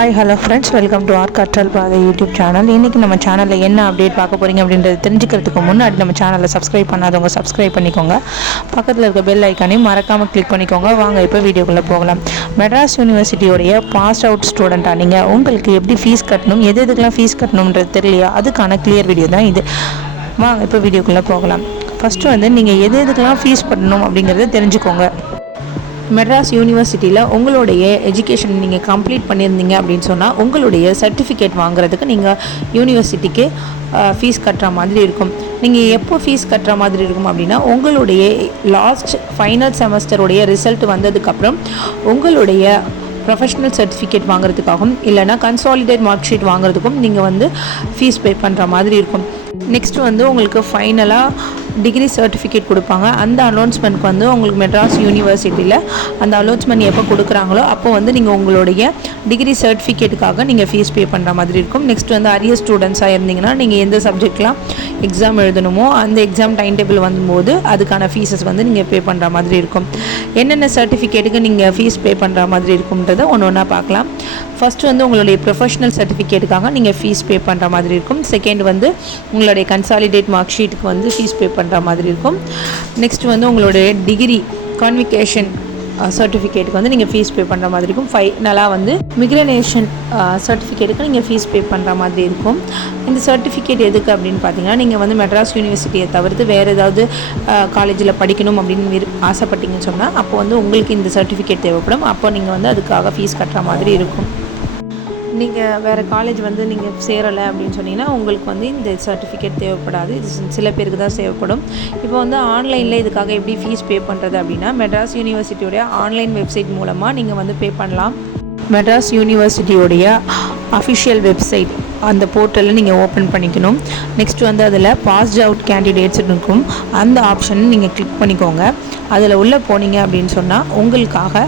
Hi hello friends, welcome to our கற்றல் பாதை YouTube channel. இன்றைக்கி நம்ம சேனலில் என்ன அப்டேட் பார்க்க போகிறீங்க அப்படின்றது தெரிஞ்சுக்கிறதுக்கு முன்னாடி நம்ம சேனலை சப்ஸ்கிரைப் பண்ணாதவங்க சப்ஸ்கிரைப் பண்ணிக்கோங்க. பக்கத்தில் இருக்க பெல் ஐக்கானையும் மறக்காமல் கிளிக் பண்ணிக்கோங்க. வாங்க இப்போ வீடியோக்குள்ளே போகலாம். மெட்ராஸ் யூனிவர்சிட்டியோடைய பாஸ் அவுட் ஸ்டூடெண்ட்டாக நீங்கள் உங்களுக்கு எப்படி ஃபீஸ் கட்டணும், எதுக்கெல்லாம் ஃபீஸ் கட்டணுன்றது தெரியலையா, அதுக்கான கிளியர் வீடியோ தான் இது. வாங்க இப்போ வீடியோக்குள்ளே போகலாம். ஃபஸ்ட்டு நீங்கள் எதுக்கெல்லாம் ஃபீஸ் கட்டணும் அப்படிங்கிறத தெரிஞ்சுக்கோங்க. மெட்ராஸ் யூனிவர்சிட்டியில் உங்களுடைய எஜுகேஷன் நீங்கள் கம்ப்ளீட் பண்ணியிருந்தீங்க அப்படின்னு சொன்னால் உங்களுடைய சர்டிஃபிகேட் வாங்குறதுக்கு நீங்கள் யூனிவர்சிட்டிக்கு ஃபீஸ் கட்டுற மாதிரி இருக்கும். நீங்கள் எப்போ ஃபீஸ் கட்டுற மாதிரி இருக்கும் அப்படின்னா, உங்களுடைய லாஸ்ட் ஃபைனல் செமஸ்டருடைய ரிசல்ட் வந்ததுக்கப்புறம் உங்களுடைய ப்ரொஃபஷ்னல் சர்டிஃபிகேட் வாங்குறதுக்காகவும் இல்லைனா கன்சாலிடேட் மார்க் ஷீட் வாங்குறதுக்கும் நீங்கள் ஃபீஸ் பே பண்ணுற மாதிரி இருக்கும். நெக்ஸ்ட்டு உங்களுக்கு ஃபைனலாக டிகிரி சர்டிஃபிகேட் கொடுப்பாங்க. அந்த அனௌன்ஸ்மெண்ட்க்கு உங்களுக்கு மெட்ராஸ் யூனிவர்சிட்டியில் அந்த அனௌன்ஸ்மெண்ட் எப்போ கொடுக்குறாங்களோ அப்போ நீங்கள் உங்களுடைய டிகிரி சர்டிஃபிகேட்டுக்காக நீங்கள் ஃபீஸ் பே பண்ணுற மாதிரி இருக்கும். நெக்ஸ்ட் அரியர் ஸ்டூடெண்ட்ஸாக இருந்தீங்கன்னா நீங்கள் எந்த சப்ஜெக்ட்லாம் எக்ஸாம் எழுதணுமோ அந்த எக்ஸாம் டைம் டேபிள் வரும்போது அதுக்கான ஃபீஸஸ் நீங்கள் பே பண்ணுற மாதிரி இருக்கும். என்னென்ன சர்டிஃபிகேட்டுக்கு நீங்கள் ஃபீஸ் பே பண்ணுற மாதிரி இருக்கும்ன்றதை ஒன்று ஒன்றா பார்க்கலாம். ஃபஸ்ட்டு உங்களுடைய ப்ரொஃபஷ்னல் சர்டிஃபிகேட்டுக்காக நீங்கள் ஃபீஸ் பே பண்ணுற மாதிரி இருக்கும். செகண்ட் உங்களுடைய கன்சாலிடேட் மார்க் ஷீட்டுக்கு ஃபீஸ் பே பண்ணுற மாதிரி இருக்கும். நெக்ஸ்ட் உங்களுடைய டிகிரி கான்விகேஷன் சர்டிஃபிகேட்டுக்கு நீங்கள் ஃபீஸ் பே பண்ணுற மாதிரி இருக்கும். ஃபைனலாக மிக்ரனேஷன் சர்டிஃபிகேட்டுக்கு நீங்கள் ஃபீஸ் பே பண்ணுற மாதிரி இருக்கும். இந்த சர்டிஃபிகேட் எதுக்கு அப்படின்னு பார்த்தீங்கன்னா, நீங்கள் மெட்ராஸ் யூனிவர்சிட்டியை தவிர்த்து வேறு ஏதாவது காலேஜில் படிக்கணும் அப்படின்னு ஆசைப்பட்டீங்கன்னு சொன்னால் அப்போ உங்களுக்கு இந்த சர்டிஃபிகேட் தேவைப்படும். அப்போ நீங்கள் அதுக்காக ஃபீஸ் கட்டுற மாதிரி இருக்கும். நீங்கள் வேறு காலேஜ் நீங்கள் சேரலை அப்படின்னு சொன்னீங்கன்னா உங்களுக்கு இந்த சர்டிஃபிகேட் தேவைப்படாது. இது சில பேருக்கு தான் தேவைப்படும். இப்போ ஆன்லைனில் இதுக்காக எப்படி ஃபீஸ் பே பண்ணுறது அப்படின்னா, மெட்ராஸ் யூனிவர்சிட்டியோடைய ஆன்லைன் வெப்சைட் மூலமாக நீங்கள் பே பண்ணலாம். மெட்ராஸ் யூனிவர்சிட்டியோடைய அஃபிஷியல் வெப்சைட் அந்த போர்ட்டலில் நீங்கள் ஓப்பன் பண்ணிக்கணும். நெக்ஸ்ட் அதில் பாஸ்ட் அவுட் கேண்டிடேட்ஸ் இருக்கும். அந்த ஆப்ஷன் நீங்கள் கிளிக் பண்ணிக்கோங்க. அதில் உள்ளே போனீங்க அப்படின்னு சொன்னால் உங்களுக்காக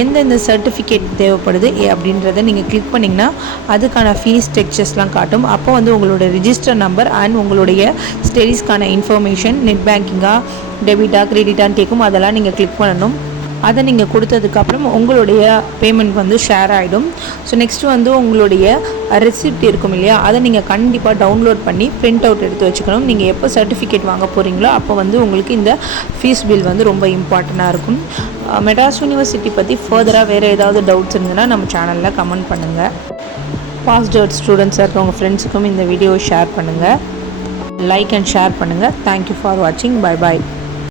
எந்தெந்த சர்டிஃபிகேட் தேவைப்படுது அப்படின்றத நீங்கள் கிளிக் பண்ணிங்கன்னா அதுக்கான ஃபீஸ் ஸ்ட்ரக்சர்ஸ்லாம் காட்டும். அப்போ உங்களோட ரிஜிஸ்டர் நம்பர் அண்ட் உங்களுடைய ஸ்டடீஸ்க்கான இன்ஃபர்மேஷன், நெட் பேங்கிங்காக டெபிட்டா கிரெடிட்டான்னு கேட்கும். அதெல்லாம் நீங்கள் கிளிக் பண்ணணும். அதை நீங்கள் கொடுத்ததுக்கப்புறம் உங்களுடைய பேமெண்ட் ஷேர் ஆகிடும். ஸோ நெக்ஸ்ட்டு உங்களுடைய ரெசிப்ட் இருக்கும் இல்லையா, அதை நீங்கள் கண்டிப்பாக டவுன்லோட் பண்ணி பிரிண்ட் அவுட் எடுத்து வச்சுக்கணும். நீங்கள் எப்போ சர்டிஃபிகேட் வாங்க போகிறீங்களோ அப்போ உங்களுக்கு இந்த ஃபீஸ் பில் ரொம்ப இம்பார்ட்டண்ட்டாக இருக்கும். மெட்ராஸ் யூனிவர்சிட்டி பற்றி ஃபர்தராக வேறு ஏதாவது டவுட்ஸ் இருந்ததுன்னா நம்ம சேனலில் கமெண்ட் பண்ணுங்கள். பாஸ்ட் அவுட் ஸ்டூடெண்ட்ஸாக இருக்க உங்கள் ஃப்ரெண்ட்ஸுக்கும் இந்த வீடியோவை ஷேர் பண்ணுங்கள். லைக் அண்ட் ஷேர் பண்ணுங்கள். தேங்க்யூ ஃபார் வாட்சிங். Bye bye.